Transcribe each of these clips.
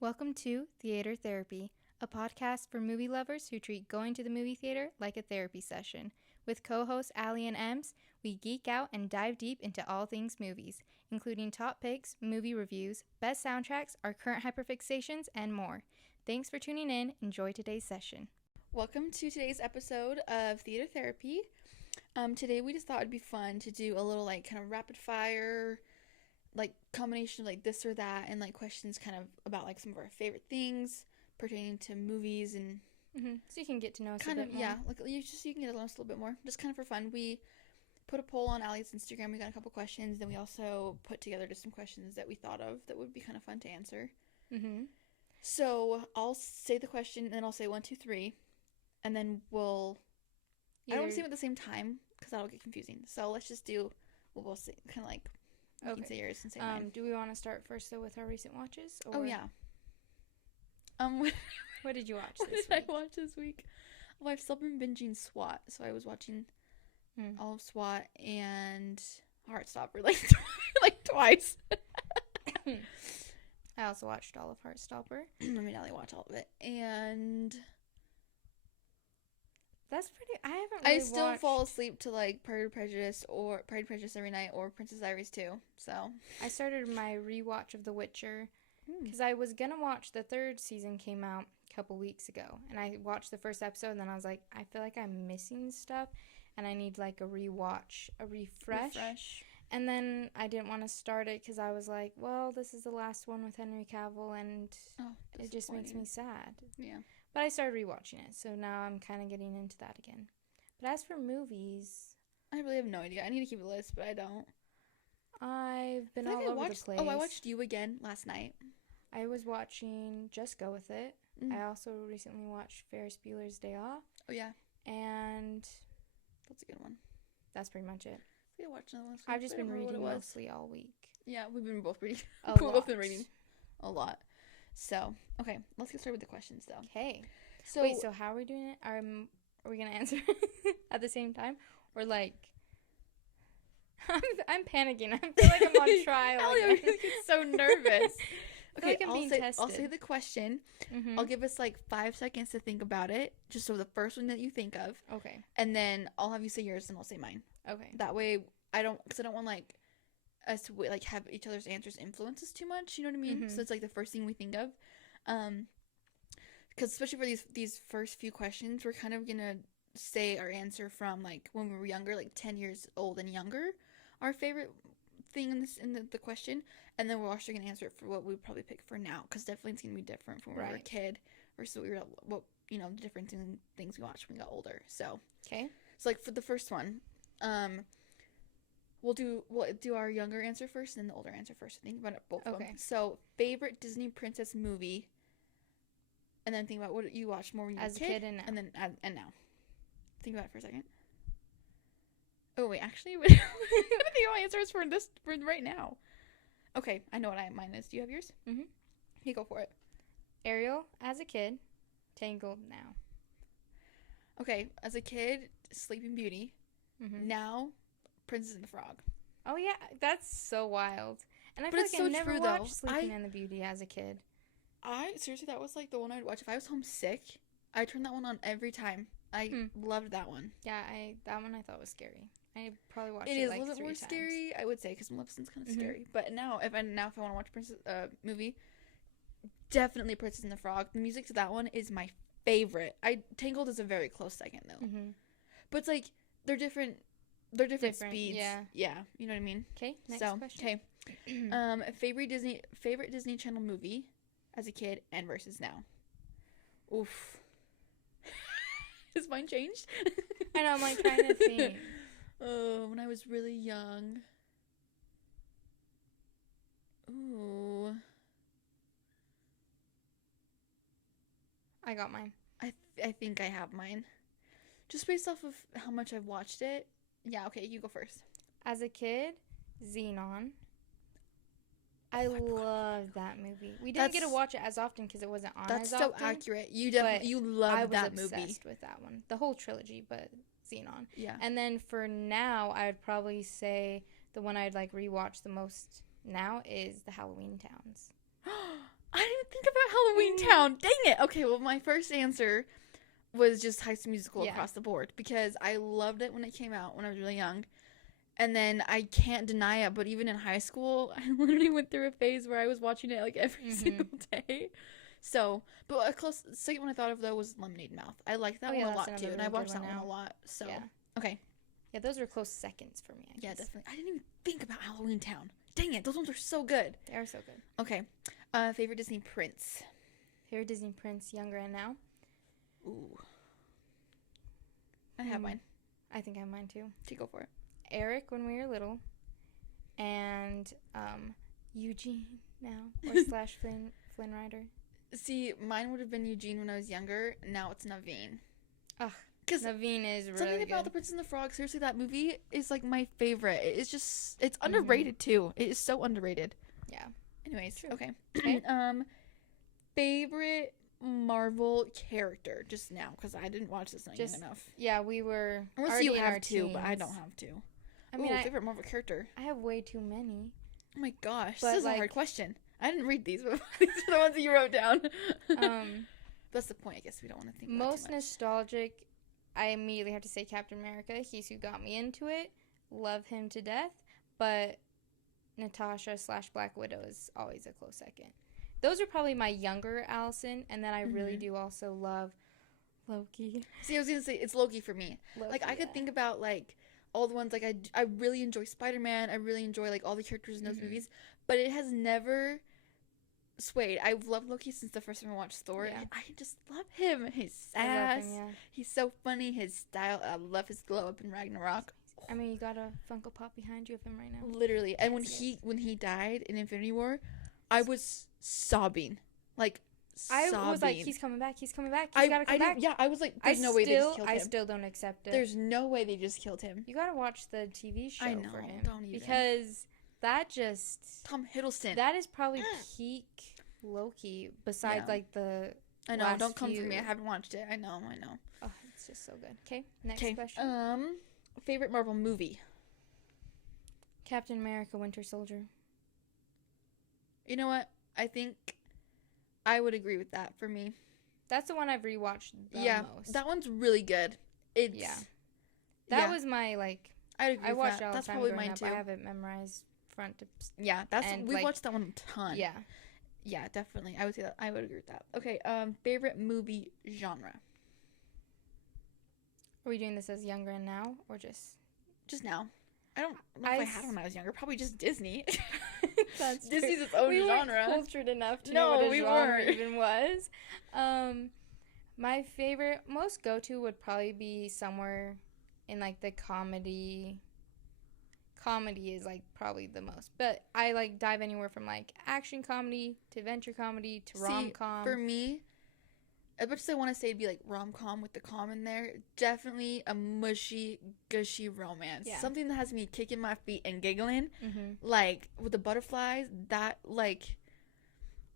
Welcome to Theater Therapy, a podcast for movie lovers who treat going to the movie theater like a therapy session. With co-hosts Aly and Ems, we geek out and dive deep into all things movies, including top picks, movie reviews, best soundtracks, our current hyperfixations, and more. Thanks for tuning in. Enjoy today's session. Welcome to today's episode of Theater Therapy. Today we just thought it'd be fun to do a little kind of rapid fire combination of this or that and questions kind of about some of our favorite things pertaining to movies and So you can get to know us kind a of bit more. you can get to know us a little bit more, just kind of for fun. We put a poll on Aly's Instagram. We got a couple questions, then we also put together just some questions that we thought of that would be kind of fun to answer. So I'll say the question and then I'll say 1, 2, 3, and then I don't want to say them at the same time because that'll get confusing, so let's just do we'll both say kind of you can say yours and say mine. Do we want to start first though with our recent watches? Oh yeah. What did you watch What this did week? I watch this week? Well, I've still been binging SWAT, so I was watching all of SWAT and Heartstopper twice. I also watched all of Heartstopper. I mean, I only watch all of it, and That's pretty. I haven't. Really I still watched... fall asleep to Pride and Prejudice every night or Princess Diaries too. So I started my rewatch of The Witcher because I was gonna watch the third season. Came out a couple weeks ago, and I watched the first episode. And then I was like, I feel like I'm missing stuff, and I need a rewatch, a refresh. And then I didn't want to start it because I was like, well, this is the last one with Henry Cavill, and it just makes me sad. Yeah. But I started rewatching it, so now I'm kind of getting into that again. But as for movies, I really have no idea. I need to keep a list, but I don't. I've been all over the place. Oh, I watched You again last night. I was watching Just Go With It. Mm. I also recently watched Ferris Bueller's Day Off. Oh, yeah. And That's a good one. that's pretty much it. I watched another one. I've just been reading mostly all week. Yeah, we've been both reading. We've both been reading a lot. So, okay, let's get started with the questions, though. Okay. So Wait, so how are we doing it? Are we going to answer at the same time? Or I'm panicking. I feel like I'm on trial. Aly, I get so nervous. Okay, like I'm being tested. I'll say the question. Mm-hmm. I'll give us 5 seconds to think about it, just so the first one that you think of. Okay. And then I'll have you say yours and I'll say mine. Okay. That way, I don't want us to have each other's answers influence us too much. You know what I mean? Mm-hmm. So it's the first thing we think of. Because especially for these first few questions, we're kind of gonna say our answer from when we were younger, 10 years old and younger, our favorite thing in the question, and then we're also gonna answer it for what we would probably pick for now, because definitely it's gonna be different from when we were a kid versus the difference in things we watched when we got older. So okay. So for the first one, we'll do our younger answer first and then the older answer first. Think about it both of them. So favorite Disney princess movie, and then think about what you watched more when you were as a kid and now. And then and now. Think about it for a second. Oh wait, actually, I think my answer is for right now. Okay, I know what mine is. Do you have yours? Mm-hmm. You go for it. Ariel as a kid, Tangled now. Okay, as a kid, Sleeping Beauty. Mm-hmm. Now, Princess and the Frog. Oh yeah, that's so wild. And I But feel it's like so I never true, watched though. Sleeping and the Beauty as a kid. Seriously, that was the one I'd watch if I was homesick. I turned that one on every time. I loved that one. Yeah, that one I thought was scary. I probably watched It it is a a little bit more scary, I would say, because Maleficent's kind of scary. But now, if I want to watch Princess movie, definitely Princess and the Frog. The music to that one is my favorite. Tangled is a very close second though. Mm-hmm. But it's they're different. They're different speeds. Yeah. You know what I mean. Okay. Next question. Okay. Favorite Disney Channel movie as a kid and versus now. Oof. Has mine changed? I know. I'm trying to think. Oh, when I was really young. Ooh. I got mine. I think I have mine. Just based off of how much I've watched it. Yeah, okay, you go first. As a kid, Xenon. I loved that movie. We didn't get to watch it as often because it wasn't on That's as so often. accurate. You definitely loved that movie. I was obsessed with that one. The whole trilogy, but Xenon. Yeah. And then for now, I would probably say the one I'd rewatch the most now is the Halloween Towns. I didn't think about Halloween Town. Dang it. Okay, well, my first answer was just High School Musical across the board because I loved it when it came out when I was really young. And then I can't deny it, but even in high school, I literally went through a phase where I was watching it like every single day. So, but a close second one I thought of though was Lemonade Mouth. I like that one a lot too, and I watched that one a lot. So, okay. Yeah, those were close seconds for me, I guess. Yeah, definitely. I didn't even think about Halloween Town. Dang it, those ones are so good. They are so good. Okay. Favorite Disney prince? Favorite Disney prince, younger and now? Ooh. I have mine. I think I have mine too. Go for it. Eric when we were little, and Eugene now, or slash Flynn Rider. See, mine would have been Eugene when I was younger. Now it's Naveen. Ugh, because Naveen is really something about good. The Princess and the Frog. Seriously, that movie is like my favorite. It's just underrated too. It is so underrated. Yeah. Anyways, okay. Favorite Marvel character just now because I didn't watch this young enough. Yeah, we were. Unless you have to, but I don't have to. I mean, favorite Marvel character. I have way too many. Oh my gosh, but this is a hard question. I didn't read these, but these are the ones that you wrote down. That's the point, I guess. We don't want to think about most too much. Nostalgic, I immediately have to say Captain America. He's who got me into it. Love him to death. But Natasha / Black Widow is always a close second. Those are probably my younger Allison, and then I really do also love Loki. See, I was going to say, it's Loki for me. Loki, like, I could think about, like, all the ones, like, I really enjoy Spider-Man. I really enjoy, like, all the characters in those movies. But it has never swayed. I've loved Loki since the first time I watched Thor. Yeah. I just love him. His sass. He's so funny. His style. I love his glow up in Ragnarok. I mean, you got a Funko Pop behind you of him right now. Literally. And when he died in Infinity War, I was sobbing. Like, I was like, he's coming back. He's coming back. He's got to come back. Yeah, I was like, there's no way they just killed him. I still don't accept it. There's no way they just killed him. You got to watch the TV show for him. Don't even. Because that just... Tom Hiddleston. That is probably peak Loki, besides, like, the I know, don't come for me. I haven't watched it. I know. Oh, it's just so good. Okay, next question. Favorite Marvel movie? Captain America Winter Soldier. You know what? I think I would agree with that for me. That's the one I've rewatched the most. That one's really good. That was my, like... I agree. I watched it all the time. That's probably mine too. I have it memorized front to... Yeah, we watched that one a ton. Yeah. Yeah, definitely. I would say that. I would agree with that. Okay, favorite movie genre? Are we doing this as younger and now, or just now? I don't know if I had when I was younger. Probably just Disney. That's Disney's its own genre. We weren't cultured enough to know what a genre even was. My favorite, most go-to would probably be somewhere in, like, the comedy. Comedy is, like, probably the most. But I, like, dive anywhere from, like, action comedy to adventure comedy to rom-com. For me, as much as I want to say it'd be, like, rom-com with the com in there, definitely a mushy, gushy romance. Yeah. Something that has me kicking my feet and giggling. Like, with the butterflies, that, like...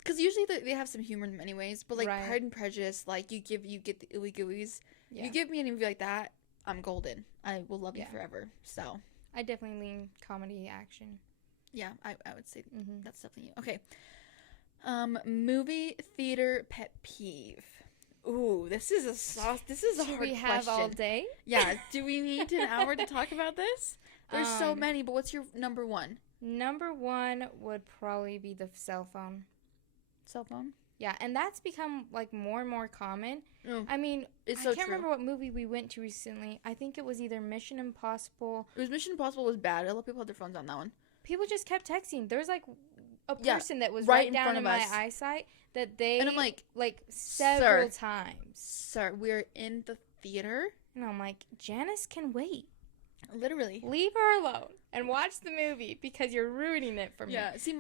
Because usually they have some humor in them anyways, but, like, Pride and Prejudice, like, you get the ooey gooeys. Yeah. You give me a movie like that, I'm golden. I will love you forever. So... I definitely lean comedy action. Yeah, I would say that's definitely you. Okay. Movie theater pet peeve. Ooh, this is a hard question. We have all day? Yeah. Do we need an hour to talk about this? There's so many, but what's your number one? Number one would probably be the cell phone. Cell phone? Yeah, and that's become, like, more and more common. I mean, I can't remember what movie we went to recently. I think it was either Mission Impossible. It was Mission Impossible was bad. A lot of people had their phones on that one. People just kept texting. There's, like, a person that was right down in my eyesight that they, and I'm like several times. Sir, we're in the theater. And I'm like, Janice can wait. Literally. Leave her alone and watch the movie because you're ruining it for me. Yeah, see,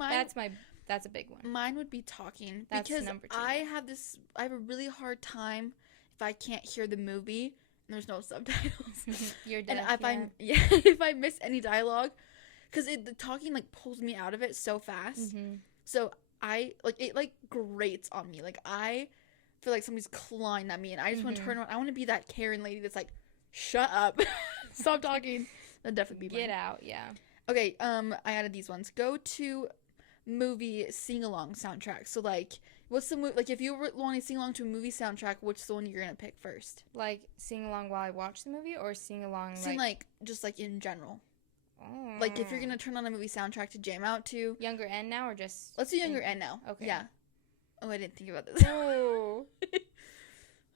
that's a big one. Mine would be talking. That's because number two. I have a really hard time if I can't hear the movie and there's no subtitles. You're deaf, and if I miss any dialogue, because the talking, like, pulls me out of it so fast. So it grates on me. Like, I feel like somebody's clawing at me and I just want to turn around. I want to be that Karen lady that's like, shut up. Stop talking. That'd definitely be mine. Get out, yeah. Okay, I added these ones. Go to movie sing-along soundtrack. So, like, What's the movie? Like, if you were wanting to sing along to a movie soundtrack, what's the one you're gonna pick first? Like, sing along while I watch the movie, or sing along, sing, just, like, in general. Oh. Like, if you're gonna turn on a movie soundtrack to jam out to. Younger end now, or just... Let's do younger end now. Okay. Yeah. Oh, I didn't think about this. Oh.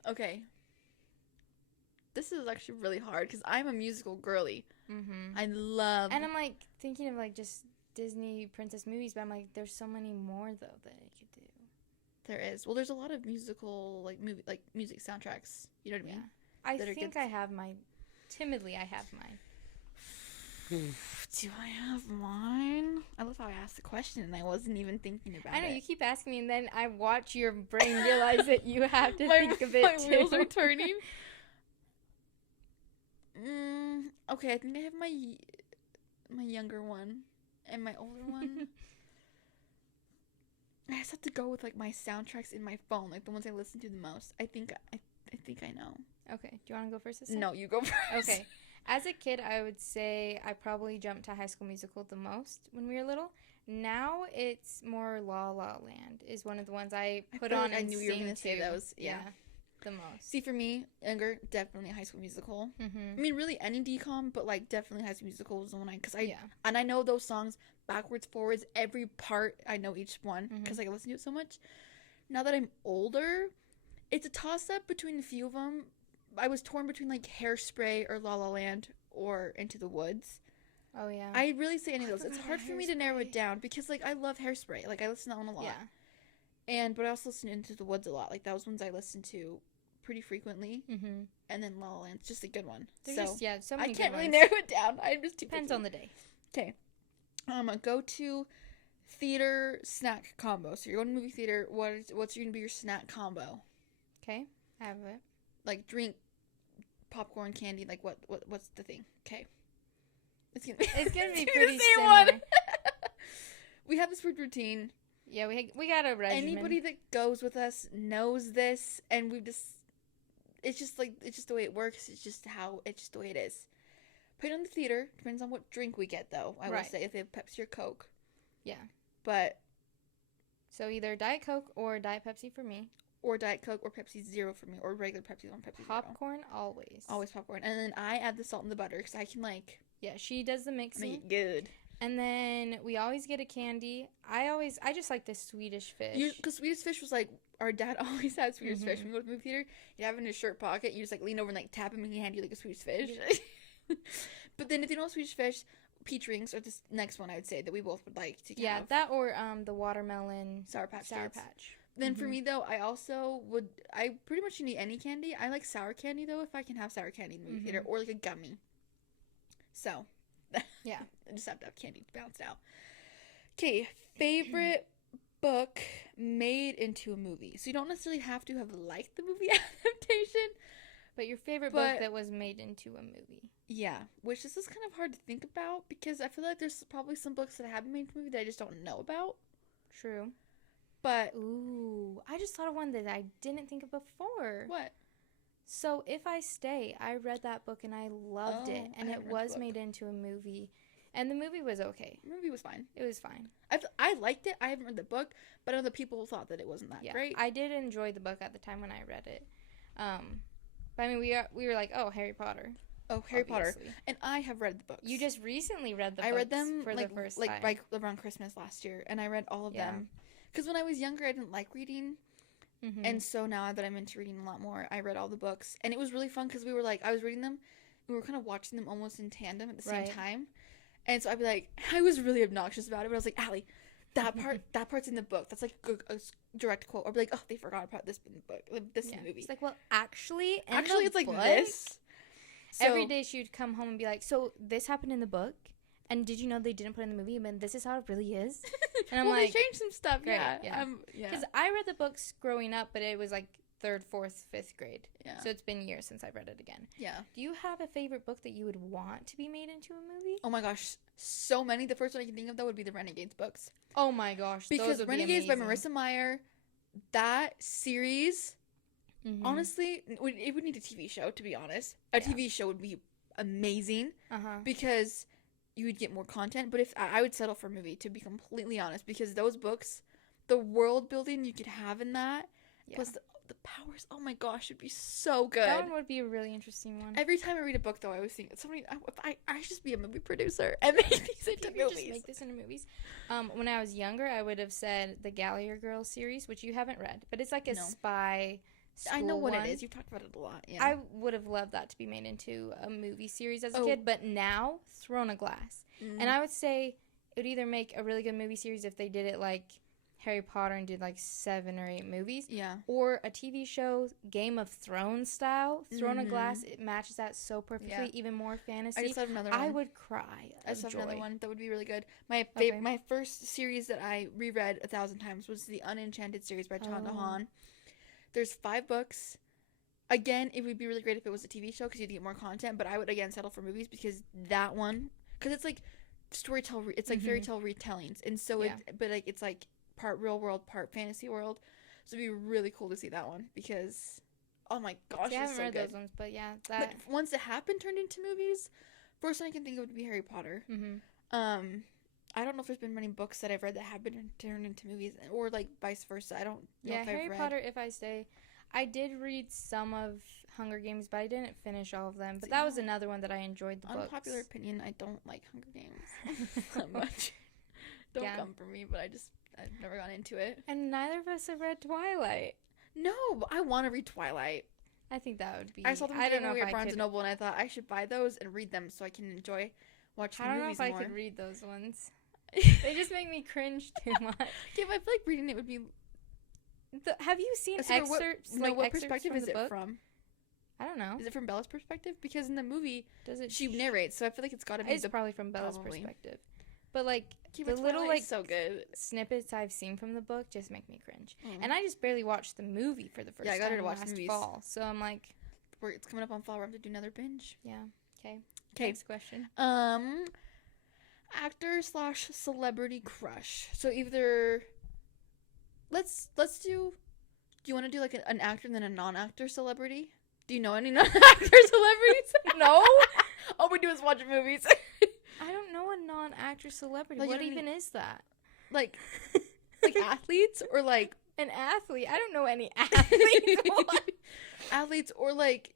Okay. This is actually really hard, because I'm a musical girly. Mm-hmm. I love... And I'm, like, thinking of, like, just Disney princess movies, but I'm like, there's so many more, though, that I could do. There is. Well, there's a lot of musical, music soundtracks. You know what I mean? I think I have mine. Timidly, I have mine. Do I have mine? I love how I asked the question and I wasn't even thinking about it. I know, you keep asking me, and then I watch your brain realize that you have to think of it, my too. My wheels are turning. Okay, I think I have my younger one and my older one. I just have to go with, like, my soundtracks in my phone, like the ones I listen to the most. I think I know. Okay, do you want to go first this time? No, you go first. Okay. As a kid, I would say I probably jumped to High School Musical the most when we were little. Now it's more La La Land is one of the ones I put on and sing to. I knew you were going to say those. Yeah. The most. See, for me, younger, definitely High School Musical. Mm-hmm. I mean, really any DCOM, but, like, definitely High School Musical is the one and I know those songs backwards, forwards, every part. I know each one because I listen to it so much. Now that I'm older, it's a toss-up between a few of them. I was torn between, like, Hairspray or La La Land or Into the Woods. Oh, yeah. I really say any of those. It's hard for me to narrow it down because, like, I love Hairspray. Like, I listen to that one a lot. Yeah. But I also listen to Into the Woods a lot. Like, that was ones I listened to pretty frequently. Mm-hmm. And then La La Land's just a good one. So many I can't really narrow it down. I'm just too Depends picky. on the day. Okay. Go to theater snack combo. So you're going to movie theater. What's going to be your snack combo? Okay. I have it. Like, drink, popcorn, candy. Like, what's the thing? Okay. It's gonna be pretty similar. We have this food routine. Yeah, we got a regimen. Anybody that goes with us knows this, and it's just the way it works. It's just the way it is. Put it on the theater. Depends on what drink we get, though. I will say, if they have Pepsi or Coke. Yeah. But. So either Diet Coke or Diet Pepsi for me. Or Diet Coke or Pepsi Zero for me. Or regular Pepsi on Pepsi Popcorn, Zero. always. Always popcorn. And then I add the salt and the butter, because I can, like. Yeah, she does the mixing. Make it good. And then we always get a candy. I just like the Swedish fish. Because Swedish fish was, like, our dad always had Swedish fish. When we go to the movie theater, you'd have it in his shirt pocket. You just, like, lean over and, like, tap him and he hand you, like, a Swedish fish. But then if you don't know Swedish fish, peach rings are the next one I would say that we both would like to have. Yeah, that or the watermelon Sour Patch. Then for me, though, I pretty much need any candy. I like sour candy, though, if I can have sour candy in the movie theater. Or, like, a gummy. So, yeah. I just have to have candy to balance it out. Okay, favorite book made into a movie. So you don't necessarily have to have liked the movie adaptation. But your favorite book that was made into a movie. Yeah, which this is kind of hard to think about because I feel like there's probably some books that have been made into a movie that I just don't know about. True. But ooh, I just thought of one that I didn't think of before. What? So If I Stay, I read that book and I loved it, and it was made into a movie, and the movie was okay. The movie was fine. It was fine. I liked it. I haven't read the book, but other people thought that it wasn't that great. I did enjoy the book at the time when I read it. But I mean, we were like, oh, Harry Potter. Oh, Harry Potter. And I have read the books. You just recently read the books. I read them for the first time. Like around Christmas last year, and I read all of them. Because when I was younger, I didn't like reading. Mm-hmm. And so now that I'm into reading a lot more, I read all the books. And it was really fun because I was reading them. We were kind of watching them almost in tandem at the same time. And so I'd be like, I was really obnoxious about it, but I was like, Aly, that part's in the book. That's like a direct quote. Or be like, oh, they forgot about this in the book. This in the movie. It's like, well, actually, it's like this. So, every day she would come home and be like, so this happened in the book? And did you know they didn't put it in the movie? And this is how it really is? And I'm like, they changed some stuff, yeah. Because I read the books growing up, but it was like 3rd, 4th, 5th grade. Yeah. So it's been years since I've read it again. Yeah. Do you have a favorite book that you would want to be made into a movie? Oh my gosh, so many. The first one I can think of, though, would be the Renegades books. Oh my gosh, because Renegades by Marissa Meyer, that series, honestly, it would need a TV show, to be honest. A TV show would be amazing because you would get more content. But if I would settle for a movie, to be completely honest, because those books the world building you could have in that, Yeah. plus the powers. Oh my gosh, it'd be so good. That one would be a really interesting one. Every time I read a book, though, I always think if I should just be a movie producer and make these into movies. Just make this into movies. When I was younger, I would have said the Gallagher Girls series, which you haven't read, but it's like a spy. I know what one. it is. You've talked about it a lot. Yeah. I would have loved that to be made into a movie series as a kid, but now Throne of Glass, and I would say it would either make a really good movie series if they did it like Harry Potter and did like 7 or 8 movies. Yeah. Or a TV show, Game of Thrones style. Throne of Glass, it matches that so perfectly. Even more fantasy. I just have another one. I would cry. I just have another one that would be really good. My first series that I reread 1,000 times was the Unenchanted series by Chan Han. There's 5 books. Again, it would be really great if it was a TV show because you'd get more content. But I would again settle for movies because that one, because it's like it's like fairy tale retellings, and so but like it's like part real world, part fantasy world. So it'd be really cool to see that one because, oh my gosh, I haven't so read good. those ones, but yeah, But once it happened turned into movies, first one I can think of would be Harry Potter. I don't know if there's been many books that I've read that have been turned into movies, or like vice versa. I don't know if Harry I've read. Potter. If I say, I did read some of Hunger Games, but I didn't finish all of them. But that was another one that I enjoyed. The books. Unpopular opinion: I don't like Hunger Games that much. Don't come for me, but I've never gone into it. And neither of us have read Twilight. No, but I want to read Twilight. I think that would be. I saw them at Barnes & Noble, and I thought I should buy those and read them so I can enjoy watch the movies more. I don't know if I could read those ones. They just make me cringe too much. Okay, but I feel like reading it would be. Have you seen excerpts? What perspective is it from? I don't know. Is it from Bella's perspective? Because in the movie, she narrates, so I feel like it's got to be. It's probably from Bella's perspective. But like the little like so good snippets I've seen from the book just make me cringe. And I just barely watched the movie for the first time. I got her to watch the movies. Fall, so I'm like, it's coming up on fall. We're going to do another binge. Yeah. Okay. Next question. Actor/celebrity crush. So either let's do. Do you want to do like an actor and then a non-actor celebrity? Do you know any non-actor celebrities? No. All we do is watch movies. I don't know a non-actor celebrity. Like, what even is that? Like athletes or like an athlete? I don't know any athletes. Athletes or like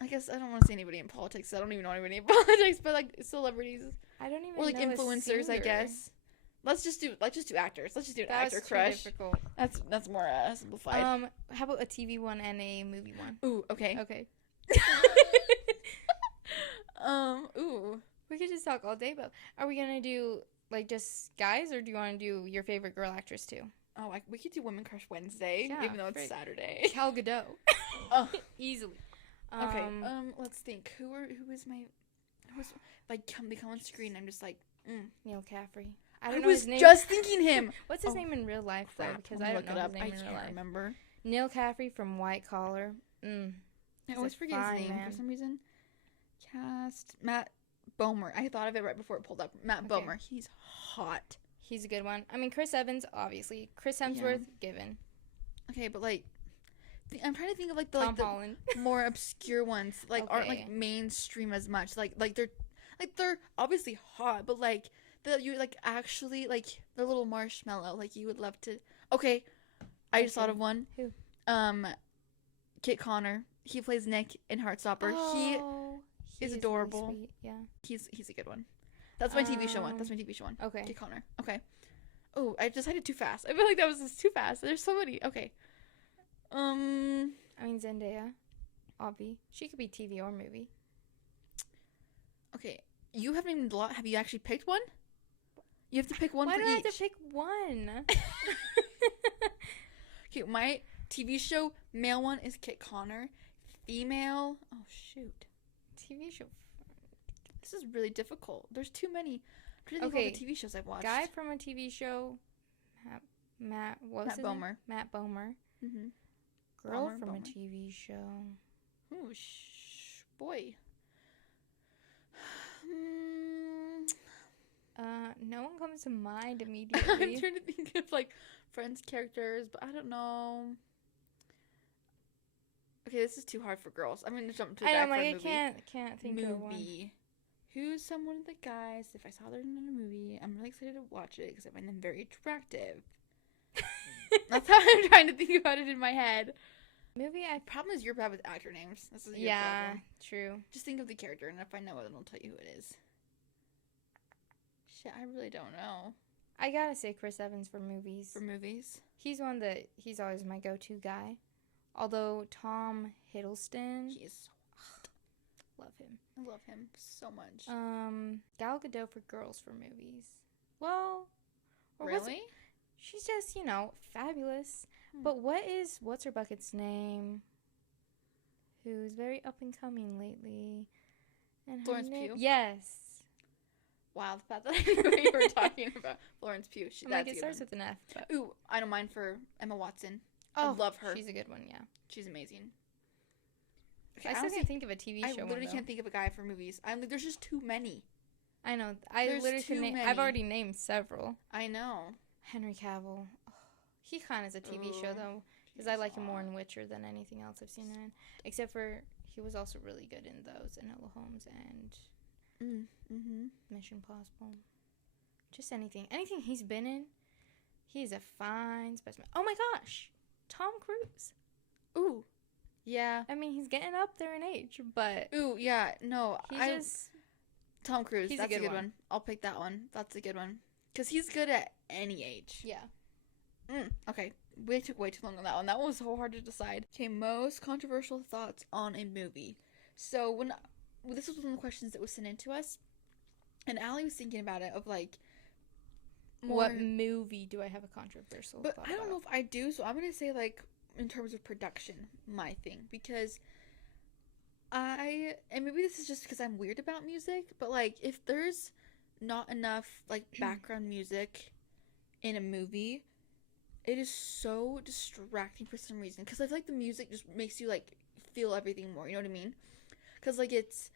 I guess I don't want to say anybody in politics. I don't even know anybody in politics, but like celebrities. I don't even or like know influencers. I guess. Let's just do actors. Let's just do an actor crush. Difficult. That's more simplified. How about a TV one and a movie one? Ooh, okay. Okay. Ooh. We could just talk all day about. Are we gonna do like just guys, or do you want to do your favorite girl actress too? Oh, we could do Women Crush Wednesday, even though it's Saturday. Gal Gadot. Oh, easily. Okay. Let's think. Who's like they come on screen? I'm just like Neil Caffrey. I was just thinking him. What's his name in real life though? Because I don't know his name in real life. I remember. Neil Caffrey from White Collar. I always forget his name for some reason. Cast Matt Bomer. I thought of it right before it pulled up. Matt Bomer. He's hot. He's a good one. I mean, Chris Evans, obviously. Chris Hemsworth, given. Okay, but like, I'm trying to think of like the Tom Holland. More obscure ones, like aren't like mainstream as much. Like they're obviously hot, but like you like actually like the little marshmallow. Like you would love to. Okay, I just thought of one. Who? Kit Connor. He plays Nick in Heartstopper. Oh, he is adorable. Really sweet. Yeah. He's a good one. That's my TV show one. Okay. Kit Connor. Okay. Oh, I decided too fast. I feel like that was just too fast. There's so many. Okay. I mean Zendaya, Obvi. She could be TV or movie. Okay. You haven't even have you actually picked one? You have to pick one for each. Why do I have to pick one? Okay, my TV show male one is Kit Connor. Female. Oh shoot. TV show. This is really difficult. There's too many. I'm trying to think of all the TV shows I've watched. Guy from a TV show. Matt Bomer. Matt Bomer. Mm-hmm. Girl from a TV show. Oh, boy. No one comes to mind immediately. I'm trying to think of like Friends characters, but I don't know. Okay, this is too hard for girls. I'm gonna jump to. I know, like I can't think of one. who's someone of the guys, if I saw them in a movie, I'm really excited to watch it because I find them very attractive. That's how I'm trying to think about it in my head. Movie problem is you're bad with actor names. This is your yeah, problem. True. Just think of the character, and if I know it, then I'll tell you who it is. Shit, I really don't know. I gotta say Chris Evans for movies. For movies? He's he's always my go-to guy. Although Tom Hiddleston, he is so hot. Love him. I love him so much. Gal Gadot for girls for movies. Well, really? She's just, fabulous. But what's her bucket's name? Who's very up and coming lately? And Florence Pugh? Yes. Wow, the fact that I knew what you were talking about. Florence Pugh. It starts with an F. But... Ooh, I don't mind for Emma Watson. I love her. She's a good one, yeah. She's amazing. Okay, I still can't think of a TV show. I literally can't think of a guy for movies. There's just too many. I know. I've already named several. I know. Henry Cavill. Oh, he kind of is a TV show, though. Because I like him more in Witcher than anything else I've seen him in. Except for, he was also really good in those. Enola Holmes and Mission Impossible. Just anything. Anything he's been in, he's a fine specimen. Oh my gosh! Tom Cruise. Ooh. Yeah. I mean, he's getting up there in age, but... Ooh, yeah. No, Tom Cruise. He's that's a good one. I'll pick that one. That's a good one. Because he's good at any age. Yeah. Okay. We took way too long on that one. That one was so hard to decide. Okay, most controversial thoughts on a movie. So, this was one of the questions that was sent in to us. And Aly was thinking about it, of like... What movie do I have a controversial thought But I don't know if I do, so I'm going to say, like, in terms of production, my thing. Because and maybe this is just because I'm weird about music, but, like, if there's not enough, like, background music in a movie, it is so distracting for some reason. Because I feel like the music just makes you, like, feel everything more, you know what I mean? Because, like, it's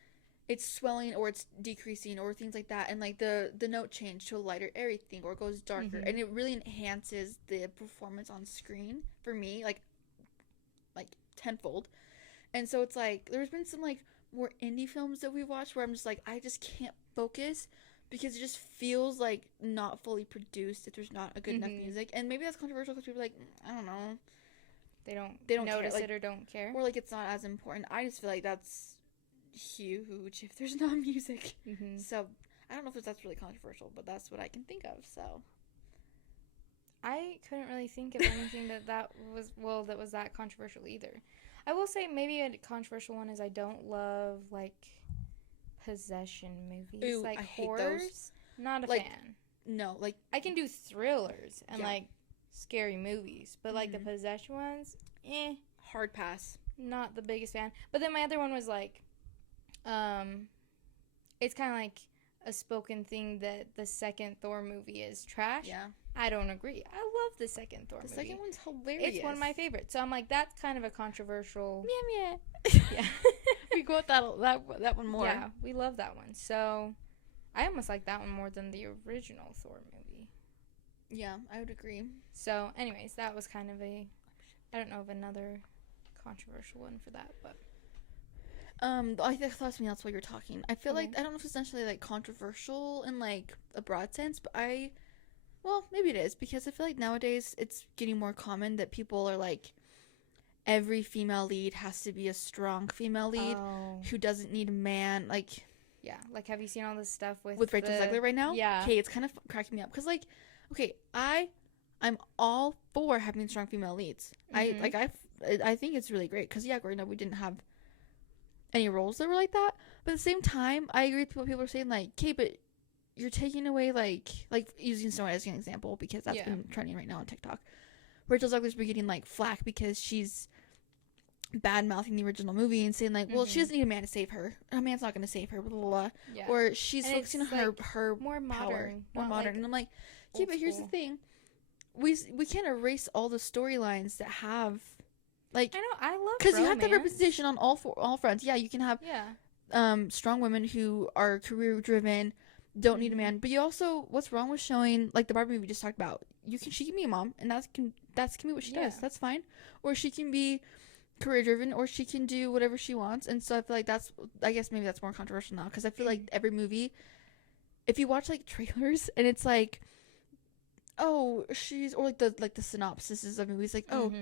swelling or it's decreasing or things like that, and like the note change to a lighter airy thing or it goes darker, and it really enhances the performance on screen for me like tenfold. And so it's like there's been some like more indie films that we've watched where I'm just like I just can't focus because it just feels like not fully produced if there's not a good enough music. And maybe that's controversial because people are like, I don't know, they don't notice care, it or don't care, or like it's not as important. I just feel like that's huge if there's not music. So I don't know if that's really controversial, but that's what I can think of. So I couldn't really think of anything that was that controversial either. I will say maybe a controversial one is I don't love like possession movies. Ooh, like I hate horrors. Those. Not a fan. No, like I can do thrillers and like scary movies, but like the possession ones, hard pass. Not the biggest fan. But then my other one was like it's kind of like a spoken thing that the second Thor movie is trash. Yeah. I don't agree. I love the second Thor movie. The second one's hilarious. It's one of my favorites. So I'm like, that's kind of a controversial... Yeah. We go with that one more. Yeah, we love that one. So I almost like that one more than the original Thor movie. Yeah, I would agree. So anyways, that was kind of I don't know of another controversial one for that, but... I thought something else while you were talking. I feel like, I don't know if it's necessarily, like, controversial in, like, a broad sense, but well, maybe it is, because I feel like nowadays it's getting more common that people are, like, every female lead has to be a strong female lead who doesn't need a man, like... Yeah, like, have you seen all this stuff with Rachel Zegler right now? Yeah. Okay, it's kind of cracking me up, because, like, okay, I'm all for having strong female leads. I think it's really great, because, yeah, growing up we didn't have any roles that were like that, but at the same time I agree with what people are saying, like, okay, but you're taking away like using Snow White as an example because that's been trending right now on TikTok. Rachel Zegler's been getting like flack because she's bad mouthing the original movie and saying like, well, she doesn't need a man to save her, a man's not going to save her, blah, blah, blah. Yeah. Or she's focusing on her more modern and I'm like, okay, but here's the thing, we can't erase all the storylines that have, like, I know, I love because you have to have representation on all fronts. Yeah, you can have strong women who are career driven, don't need a man, but you also, what's wrong with showing, like the Barbie movie we just talked about, she can be a mom and that can be what she does, that's fine. Or she can be career driven, or she can do whatever she wants. And so I feel like I guess maybe that's more controversial now, because I feel like every movie, if you watch like trailers and it's like, oh, or like the synopsises of movies, like, oh,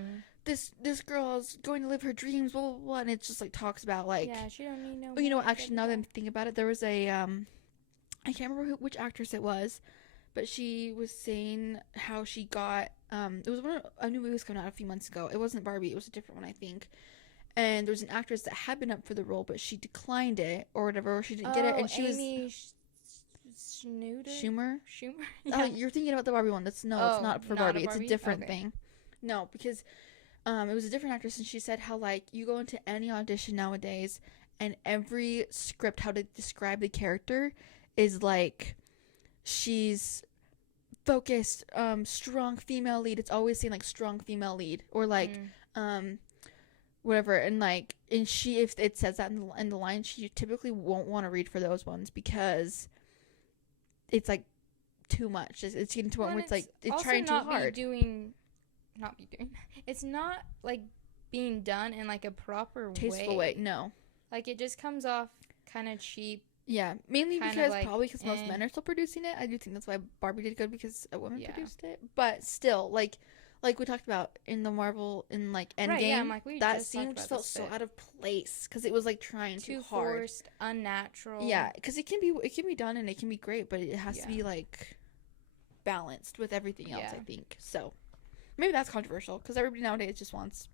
this girl's going to live her dreams, blah blah blah, and it just like talks about like, yeah, she don't need no. Oh, you know, actually, now that I'm thinking about it, there was a I can't remember which actress it was, but she was saying how she got it was a new movie was coming out a few months ago. It wasn't Barbie, it was a different one, I think. And there was an actress that had been up for the role, but she declined it or whatever, or she didn't get it, and she was Schumer. Yeah. Oh, you're thinking about the Barbie one. It's not for Barbie. It's a different thing. No, because it was a different actress, and she said how like you go into any audition nowadays, and every script how to describe the character is like, she's focused, strong female lead. It's always saying like strong female lead, or like whatever, and like, and she, if it says that in the line, she typically won't want to read for those ones because it's like too much. It's getting to a point where it's like it's trying too hard. It's not like being done in like a proper tasteful way. No, like it just comes off kind of cheap. Yeah, mainly because like, probably because most men are still producing it. I do think that's why Barbie did good, because a woman produced it. But still, like we talked about in the Marvel, in like Endgame, right, yeah, like, that scene just felt so out of place because it was like trying too hard, forced, unnatural. Yeah, because it can be done and it can be great, but it has to be like balanced with everything else. I think so. Maybe that's controversial because everybody nowadays just wants.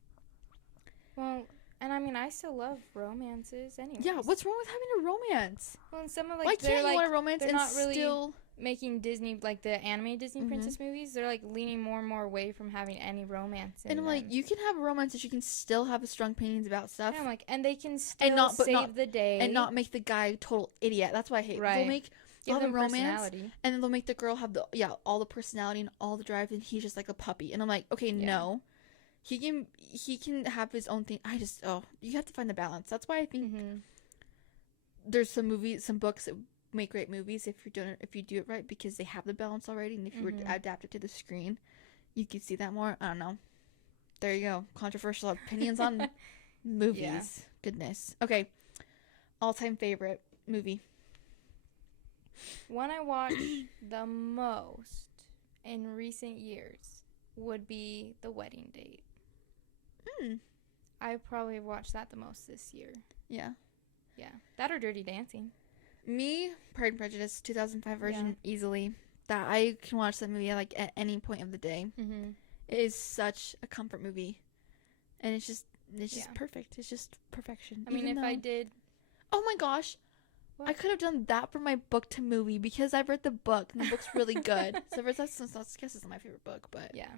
Well, and I mean, I still love romances anyway. Yeah, what's wrong with having a romance? Well, and some of like, why can't you want a romance and not really still making Disney, like the animated Disney princess movies? They're like leaning more and more away from having any romance in and I'm them. like, you can have a romance and you can still have a strong opinions about stuff. And I'm like, and they can still save the day and not make the guy a total idiot. That's why I hate. Right. They'll make all the romance, and then they'll make the girl have all the personality and all the drive, and he's just like a puppy. And I'm like, okay, no. He can have his own thing. You have to find the balance. That's why I think there's some books that make great movies if you do it right, because they have the balance already, and if you were to adapt it to the screen, you could see that more. I don't know. There you go. Controversial opinions on movies. Yeah. Goodness. Okay. All-time favorite movie. One I watched the most in recent years would be The Wedding Date. I probably watched that the most this year. Yeah. Yeah. That or Dirty Dancing. Me, Pride and Prejudice, 2005 version, easily. That I can watch that movie like at any point of the day. It is such a comfort movie, and it's just perfect. It's just perfection. I mean, I did. Oh my gosh, what? I could have done that for my book to movie because I've read the book and the book's really good. So I guess it's not my favorite book, but yeah.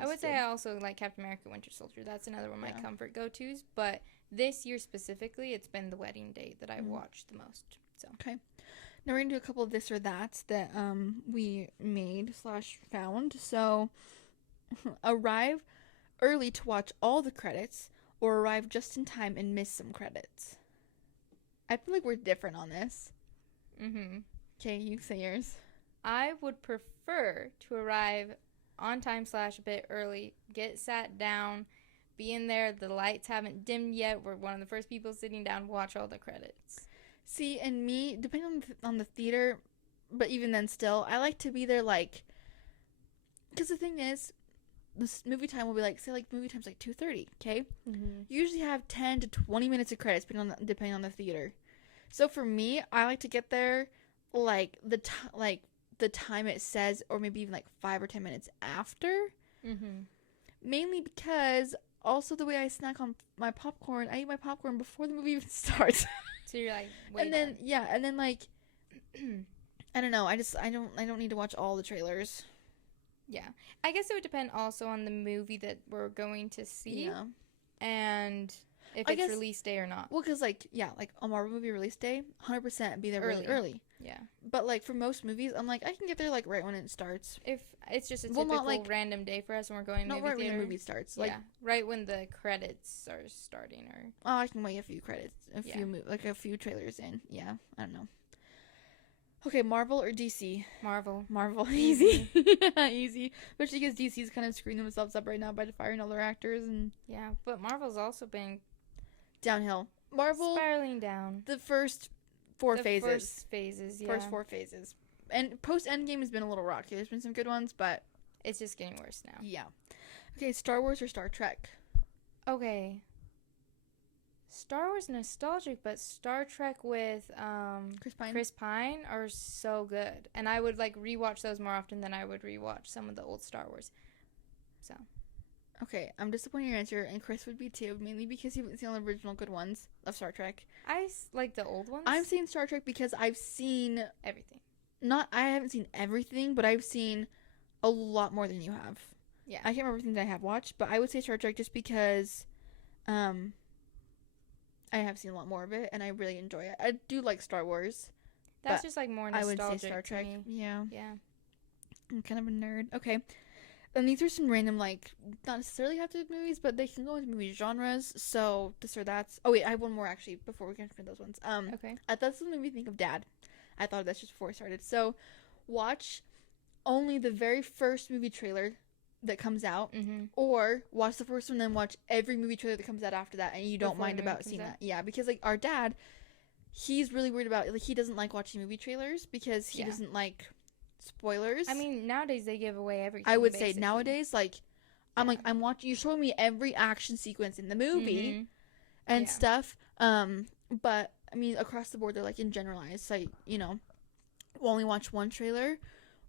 I would say I also like Captain America Winter Soldier. That's another one of my comfort go-tos. But this year specifically, it's been The Wedding Date that I watched the most. So okay. Now we're going to do a couple of this or that's that we made/found. So arrive early to watch all the credits, or arrive just in time and miss some credits. I feel like we're different on this. Okay, you say yours. I would prefer to arrive on time / a bit early, get sat down, be in there, the lights haven't dimmed yet, we're one of the first people sitting down, watch all the credits. See, and me, depending on the theater, but even then still, I like to be there like, because the thing is, this movie time will be like, say like movie time's like 2:30, okay? You usually have 10 to 20 minutes of credits depending on the theater. So for me, I like to get there like the time it says, or maybe even like 5 or 10 minutes after. Mainly because also the way I snack on my popcorn, I eat my popcorn before the movie even starts. So you're like, and then like I don't know, I don't need to watch all the trailers. Yeah, I guess it would depend also on the movie that we're going to see, and if it's release day or not. Well, because like a Marvel movie release day, 100% be there really early. Yeah. But like for most movies, I'm like, I can get there like right when it starts. If it's just a typical random day for us and we're going to movie theater. Not right when the movie starts. Like, right when the credits are starting, or. Oh, I can wait a few credits, a few trailers in. Yeah, I don't know. Okay, Marvel or DC? Marvel. Marvel. Easy. Easy. Especially because DC's kind of screwing themselves up right now by firing all their actors and... Yeah, but Marvel's also been... downhill. Marvel... spiraling down. The first four phases. First phases, yeah. First 4 phases. And post-Endgame has been a little rocky. There's been some good ones, but... it's just getting worse now. Yeah. Okay, Star Wars or Star Trek? Okay. Star Wars nostalgic, but Star Trek with Chris Pine are so good. And I would like rewatch those more often than I would rewatch some of the old Star Wars. So. Okay, I'm disappointed in your answer, and Chris would be too, mainly because he was the only original good ones of Star Trek. I like the old ones. I'm saying Star Trek because I've seen... everything. I haven't seen everything, but I've seen a lot more than you have. Yeah. I can't remember everything that I have watched, but I would say Star Trek just because I have seen a lot more of it, and I really enjoy it. I do like Star Wars. That's just like more nostalgic. I would say Star Trek. Yeah. Yeah. I'm kind of a nerd. Okay. And these are some random, like, not necessarily have to do with movies, but they can go into movie genres. So, this or that's... oh, wait, I have one more, actually, before we can finish those ones. Okay. That's what made me think of Dad. I thought of that just before I started. So, watch only the very first movie trailer that comes out, or watch the first one, then watch every movie trailer that comes out after that, and you don't mind about seeing that. Yeah, because, like, our dad, he's really weird about, like, he doesn't like watching movie trailers because he doesn't like... spoilers. I mean, nowadays they give away everything. I would say nowadays, like, I'm like, I'm watching, you're showing me every action sequence in the movie and stuff. But I mean, across the board, they're like in generalized, like, you know, we'll only watch one trailer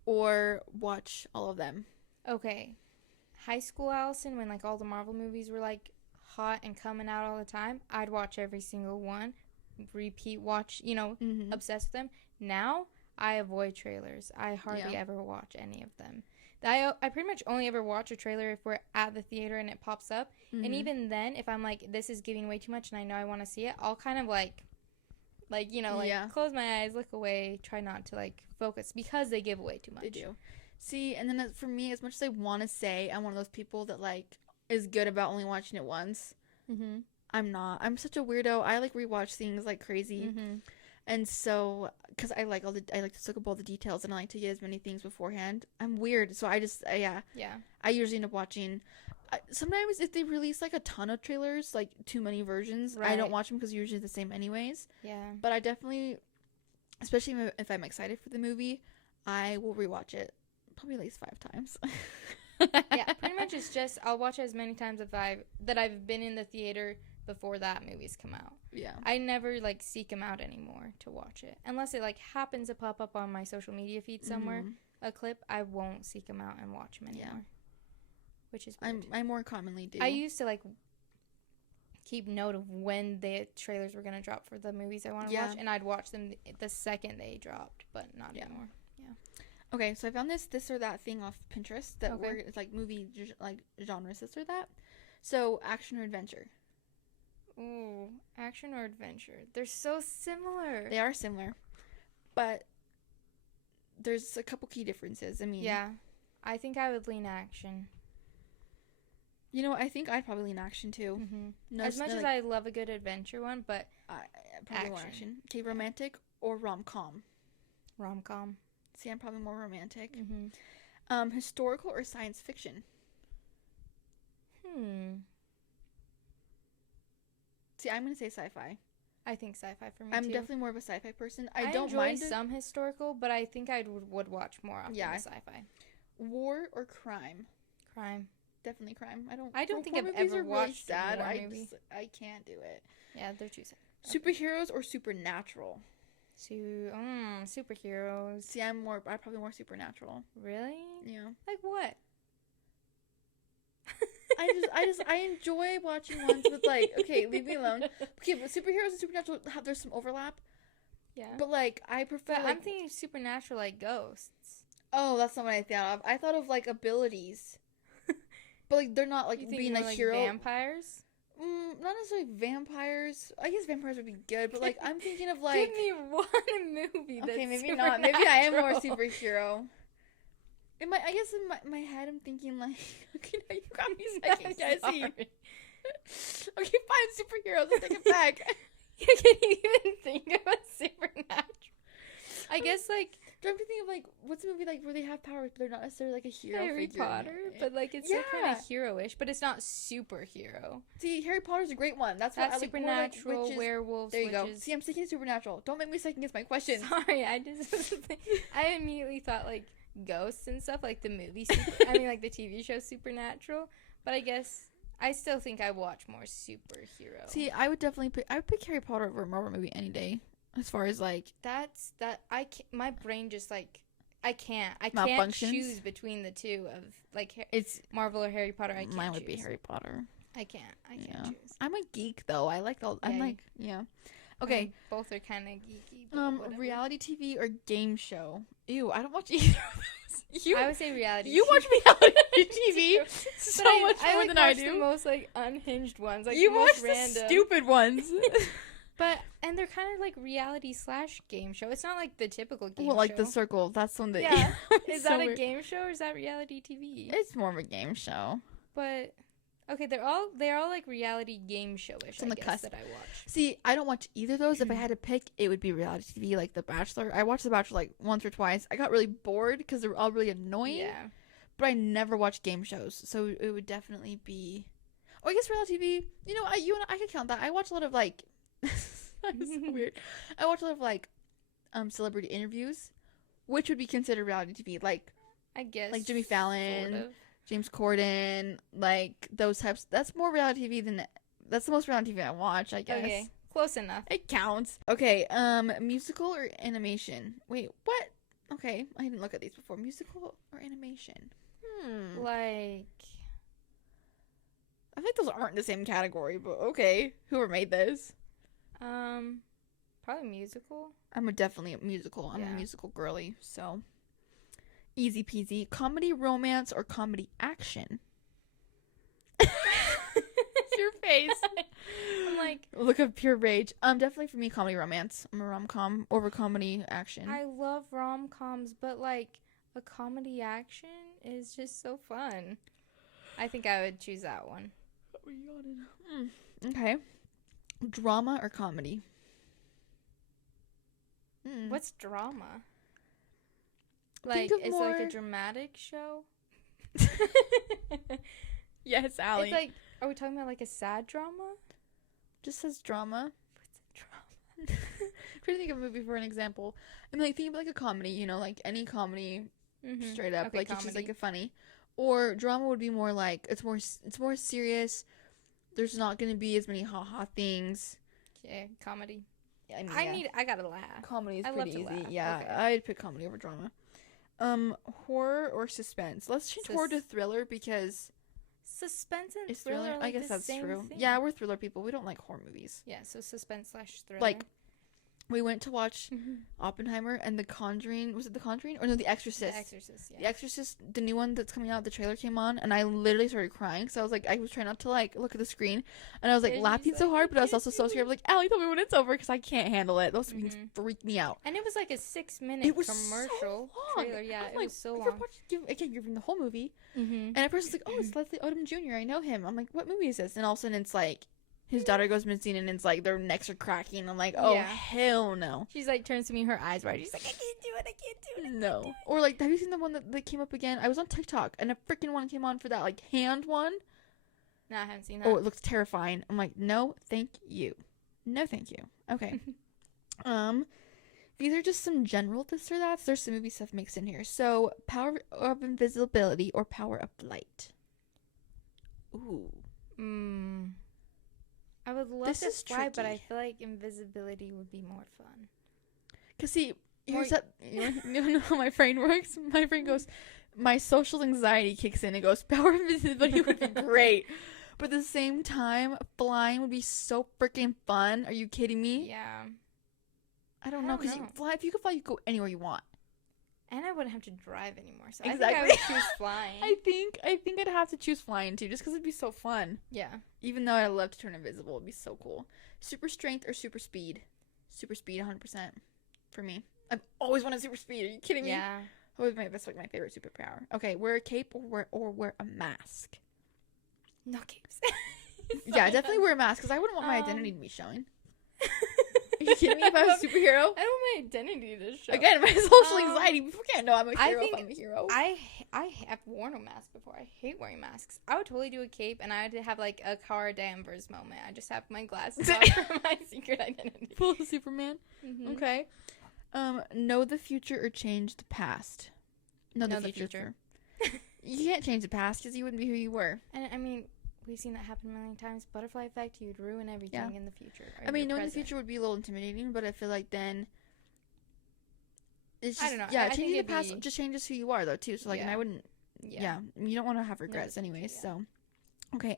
or watch all of them. Okay. High school Allison, when like all the Marvel movies were like hot and coming out all the time, I'd watch every single one, repeat watch, you know, obsessed with them. Now, I avoid trailers. I hardly ever watch any of them. I pretty much only ever watch a trailer if we're at the theater and it pops up. And even then, if I'm like, this is giving way too much and I know I want to see it, I'll kind of like, you know, like close my eyes, look away, try not to like focus because they give away too much. They do. See, and then for me, as much as I want to say I'm one of those people that like is good about only watching it once, I'm not. I'm such a weirdo. I like rewatch things like crazy. And so, because I like to soak up all the details and I like to get as many things beforehand. I'm weird, so I just, I usually end up watching, sometimes if they release like a ton of trailers, like too many versions, I don't watch them because usually the same anyways. Yeah. But I definitely, especially if I'm excited for the movie, I will rewatch it probably at least 5 times. Yeah, pretty much it's just, I'll watch it as many times that I've been in the theater before that movie's come out. Yeah. I never, like, seek them out anymore to watch it. Unless it, like, happens to pop up on my social media feed somewhere, a clip, I won't seek them out and watch them anymore. Which is weird. I more commonly do. I used to, like, keep note of when the trailers were going to drop for the movies I want to watch, and I'd watch them the second they dropped, but not anymore. Yeah. Okay, so I found this or that thing off Pinterest that where it's, like, movie, like, genres, this or that. So, action or adventure? Ooh, action or adventure? They're so similar. They are similar, but there's a couple key differences. I mean, yeah, I think I would lean action. You know, I think I'd probably lean action too. As much as I love a good adventure one, but probably more action. Okay, romantic or rom-com? Rom-com. See, I'm probably more romantic. Historical or science fiction? See, I'm gonna say sci-fi. I think sci-fi for me I'm too. definitely more of a sci-fi person. I don't enjoy mind some historical, but I think I would watch more often the sci-fi. War or crime? Crime. Definitely crime. I don't think I've ever watched a war movie. I can't do it. Yeah, they're too sad. Superheroes or supernatural? Superheroes. See, I'm probably more supernatural. Really? Yeah. Like what? I enjoy watching ones with, like, okay, leave me alone. Okay, but superheroes and supernatural there's some overlap. Yeah. But, like, I prefer, but like, I'm thinking supernatural, like ghosts. Oh, that's not what I thought of. I thought of, like, abilities. But, like, they're not, like, being a like hero. Vampires? Not necessarily vampires. I guess vampires would be good, but, like, I'm thinking of, like... Give me one movie that's okay, maybe not. Maybe I am more superhero. I guess in my head, I'm thinking, like... Okay, now you got me second guessing. Okay, fine, superheroes. I'll take it back. You can't even think of a supernatural. I guess, like... I'm trying to think of, like, what's a movie, like, where they have powers, but they're not necessarily, like, a hero Harry figure. Potter, but, like, it's still kind of hero-ish, but it's not superhero. See, Harry Potter's a great one. That's what I like. Supernatural, more, like, werewolves, there you witches. go. See, I'm sticking to Supernatural. Don't make me second guess my question. Sorry, I immediately thought, like, ghosts and stuff, like the movie, like, the TV show Supernatural, but I guess... I still think I watch more superhero. See, I would pick Harry Potter over a Marvel movie any day. As far as, like... my brain just, like... I can't choose between the two of, like, it's Marvel or Harry Potter. I can't Mine would be Harry Potter. I can't choose. I'm a geek, though. I like all... I'm like... Yeah. Okay. Both are kind of geeky. Reality TV or game show? Ew, I don't watch either of those. I would say reality. You watch reality TV so much more than I do. I watch the most, like, unhinged ones. Like, you the watch most the random. stupid ones. And they're kind of like reality/game show. It's not like the typical game show. Well, like The Circle. That's one that... Yeah. Is that a game show or is that reality TV? It's more of a game show. But... Okay, they're all like reality game show-ish, I guess, that I watch. See, I don't watch either of those. If I had to pick, it would be reality TV, like The Bachelor. I watched The Bachelor like once or twice. I got really bored because they were all really annoying. Yeah. But I never watched game shows, so it would definitely be... Oh, I guess reality TV, you know, I can count that. I watch a lot of, like... That's so weird. I watch a lot of, like, celebrity interviews, which would be considered reality TV. Like, I guess. Like Jimmy Fallon. Sort of. James Corden, like, those types. That's more reality TV than... That's the most reality TV I watch, I guess. Okay, close enough. It counts. Okay, musical or animation? Wait, what? Okay, I didn't look at these before. Musical or animation? Like... I think those aren't in the same category, but okay. Whoever made this? Probably musical. I'm definitely a musical. I'm a musical girly, so... Easy peasy. Comedy, romance, or comedy action? Your face. I'm like... Look of pure rage. Definitely for me, comedy, romance. I'm a rom-com over comedy action. I love rom-coms, but, like, a comedy action is just so fun. I think I would choose that one. Okay. Drama or comedy? What's drama? Like, it's like a dramatic show? Yes, Aly. It's like, are we talking about like a sad drama? Just says drama. What's a drama? I'm trying to think of a movie for an example. I'm like thinking of like a comedy, you know, like any comedy, straight up. Okay, like comedy. It's just like a funny. Or drama would be more like it's more serious. There's not going to be as many ha things. Okay, comedy. Yeah, I gotta laugh. Comedy is pretty easy. Laugh. Yeah, okay. I'd pick comedy over drama. Horror or suspense? Let's change horror to thriller because suspense and thriller. Like I guess that's true. Thing. Yeah, we're thriller people. We don't like horror movies. Yeah, so suspense/thriller. Like, we went to watch Oppenheimer and The Conjuring. Was it The Conjuring? Or no, The Exorcist. The Exorcist, yeah. The Exorcist, the new one that's coming out, the trailer came on, and I literally started crying. So I was like, I was trying not to, like, look at the screen. And I was, like, laughing so hard, but I was also so scared. I'm like, Aly, tell me when it's over, because I can't handle it. Those things freak me out. And it was, like, a 6-minute commercial trailer. Yeah, it was so long. Again, you're reading the whole movie. And at first, it's like, oh, it's Leslie Odom Jr. I know him. I'm like, what movie is this? And all of a sudden, it's like, his daughter goes missing, and it's like their necks are cracking. I'm like, oh, hell no. She's like, turns to me, her eyes wide. She's like, I can't do it. No. Or like, have you seen the one that came up again? I was on TikTok, and a freaking one came on for that, like, hand one. No, I haven't seen that. Oh, it looks terrifying. I'm like, no, thank you. No, thank you. Okay. These are just some general this or that. There's some movie stuff mixed in here. So, power of invisibility or power of flight? Ooh. I would love to fly, but I feel like invisibility would be more fun. Because, see, here's that... You know how my brain works? My brain goes... My social anxiety kicks in and goes, power of invisibility would be great. But at the same time, flying would be so freaking fun. Are you kidding me? Yeah. I don't know. Because if you could fly, you could go anywhere you want. And I wouldn't have to drive anymore. So exactly. I think I would choose flying. I think I'd have to choose flying too, just because it'd be so fun. Yeah. Even though I'd love to turn invisible, it'd be so cool. Super strength or super speed? Super speed, 100% for me. I've always wanted super speed. Are you kidding me? Yeah. That's like my favorite superpower. Okay, wear a cape or wear a mask. No capes. Yeah, definitely wear a mask because I wouldn't want my identity to be showing. Are you kidding me? If I was a superhero? I don't want my identity to show. Again, my social anxiety. People can't know I'm a hero if I'm a hero. I have worn a mask before. I hate wearing masks. I would totally do a cape, and I would have like a Cara Danvers moment. I just have my glasses on for my secret identity. Full Superman. Mm-hmm. Okay. Know the future or change the past. Know the future. You can't change the past because you wouldn't be who you were. And I mean, we've seen that happen a million times. Butterfly effect, you'd ruin everything in the future. I mean, knowing the future would be a little intimidating, but I feel like then it's just, I don't know. Yeah, changing the past just changes who you are, though, too. So, like, and I wouldn't. Yeah, you don't want to have regrets, anyways. So, okay.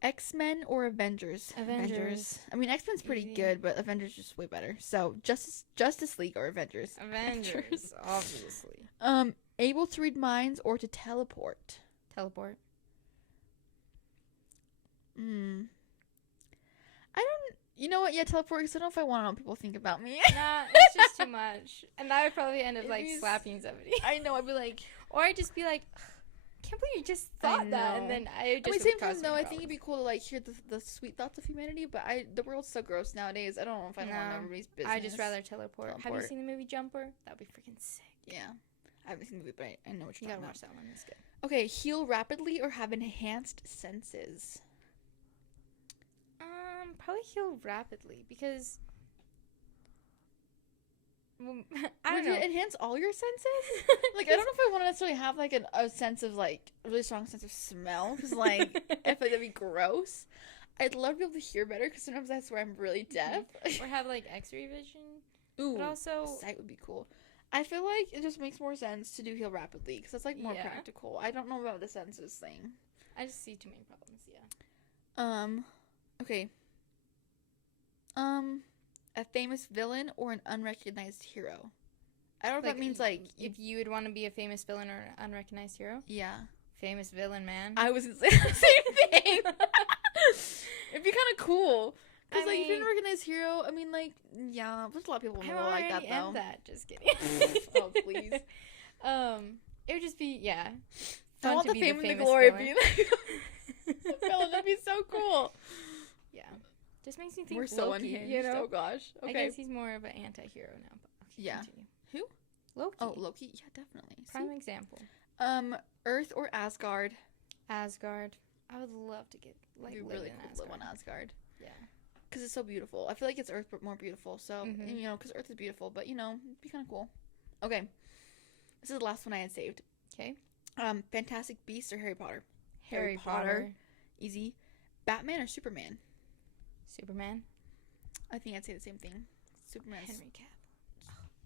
X-Men or Avengers? Avengers. I mean, X-Men's pretty good, but Avengers is way better. So, Justice League or Avengers? Avengers, obviously. Able to read minds or to teleport? Teleport. I don't. You know what? Yeah, teleport. Because I don't know if I want to know what people think about me. Nah, it's just too much. And I would probably end up like slapping somebody. I know. I'd be like, or I'd just be like, can't believe you just thought that. And then I just. Same time though, I think it'd be cool to like hear the sweet thoughts of humanity. But the world's so gross nowadays. I don't know if I want everybody's business. I'd just rather teleport. Have you seen the movie Jumper? That'd be freaking sick. Yeah. I haven't seen the movie, but I know what you're talking about. Watch that one. It's good. Okay, heal rapidly or have enhanced senses? Probably heal rapidly because I don't know. Would it enhance all your senses? Like, I don't know if I want to necessarily have like a sense of like a really strong sense of smell because like I feel like that'd be gross. I'd love to be able to hear better because sometimes that's where I'm really deaf. Or have like X-ray vision. Ooh, but also sight would be cool. I feel like it just makes more sense to do heal rapidly because it's like more practical. I don't know about the senses thing. I just see too many problems. Yeah. Okay. A famous villain or an unrecognized hero? I don't know if that means like if you would want to be a famous villain or an unrecognized hero. Yeah. Famous villain, man. I was gonna say the same thing. It'd be kind of cool. Because, like, if you're an unrecognized hero, I mean, like, yeah, there's a lot of people who like that, though. I am that. Just kidding. Oh, please. It would just be, yeah. I want the fame and the glory of being like a villain. That'd be so cool. Yeah. Just makes me think we're so Loki, unhinged. you know? Oh, gosh. Okay. I guess he's more of an anti-hero now. But yeah. Continue. Who? Loki. Oh, Loki. Yeah, definitely. Prime example. Earth or Asgard? Asgard. I would love to get, like, It'd be really cool to live on Asgard. Yeah. Because it's so beautiful. I feel like it's Earth, but more beautiful. So, you know, because Earth is beautiful, but, you know, it'd be kind of cool. Okay. This is the last one I had saved. Okay. Fantastic Beasts or Harry Potter? Harry Potter. Easy. Batman or Superman? Superman. I think I'd say the same thing. Superman's Henry Cavill.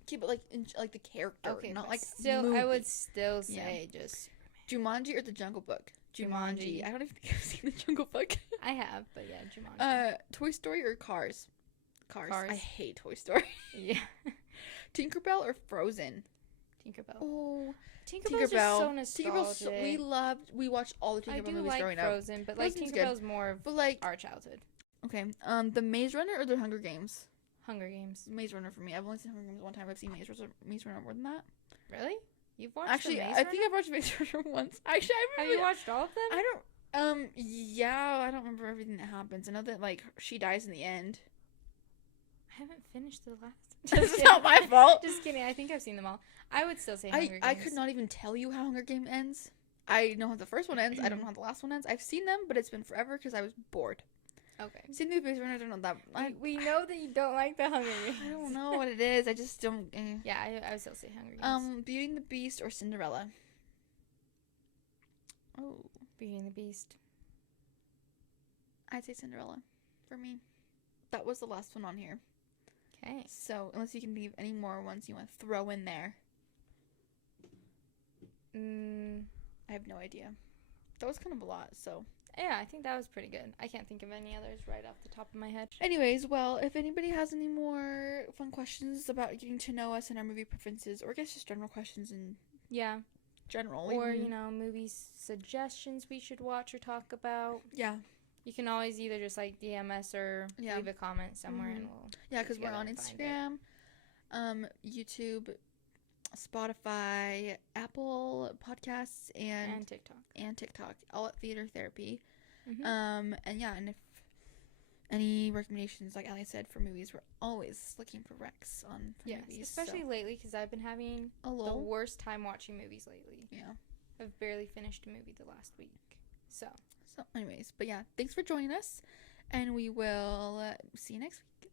Okay, but like the character, okay, not like still. movie. I would still say just Superman. Jumanji or The Jungle Book? Jumanji. I don't even think I've seen The Jungle Book. I have, but yeah, Jumanji. Toy Story or Cars? Cars. I hate Toy Story. Yeah. Tinkerbell or Frozen? Tinkerbell. Oh, Tinkerbell's just so nostalgic. We watched all the Tinkerbell movies growing up. I do like Frozen, but like Tinkerbell's more of our childhood. Okay. The Maze Runner or the Hunger Games? Hunger Games. Maze Runner for me. I've only seen Hunger Games one time. I've seen Maze Runner more than that. Really? You've watched Actually, I think I've watched Maze Runner once. Actually, have you watched all of them? I don't. Yeah, I don't remember everything that happens. I know that like she dies in the end. I haven't finished the last. It's not my fault. Just kidding. I think I've seen them all. I would still say Hunger Games. I could not even tell you how Hunger Game ends. I know how the first one ends. I don't know how the last one ends. I've seen them, but it's been forever because I was bored. Okay. Seen the Maze Runner. I don't know that. We know that you don't like the Hunger Games. I don't know what it is. I just don't. Yeah, I would still say Hunger Games. Beauty and the Beast or Cinderella? Oh, Beauty and the Beast. I'd say Cinderella for me. That was the last one on here. Okay. So, unless you can leave any more ones you want to throw in there. I have no idea. That was kind of a lot, so. Yeah, I think that was pretty good. I can't think of any others right off the top of my head. Anyways, well, if anybody has any more fun questions about getting to know us and our movie preferences, or I guess just general questions in general. Or, you know, movie suggestions we should watch or talk about. Yeah. You can always either just, like, DM us or leave a comment somewhere and we'll... Yeah, because we're on Instagram, YouTube, Spotify, Apple Podcasts, and TikTok. All at Theater Therapy. And yeah, any recommendations, like Aly said, for movies, we're always looking for recs on movies. Especially lately, because I've been having the worst time watching movies lately. Yeah. I've barely finished a movie the last week. So anyways, but yeah, thanks for joining us, and we will see you next week.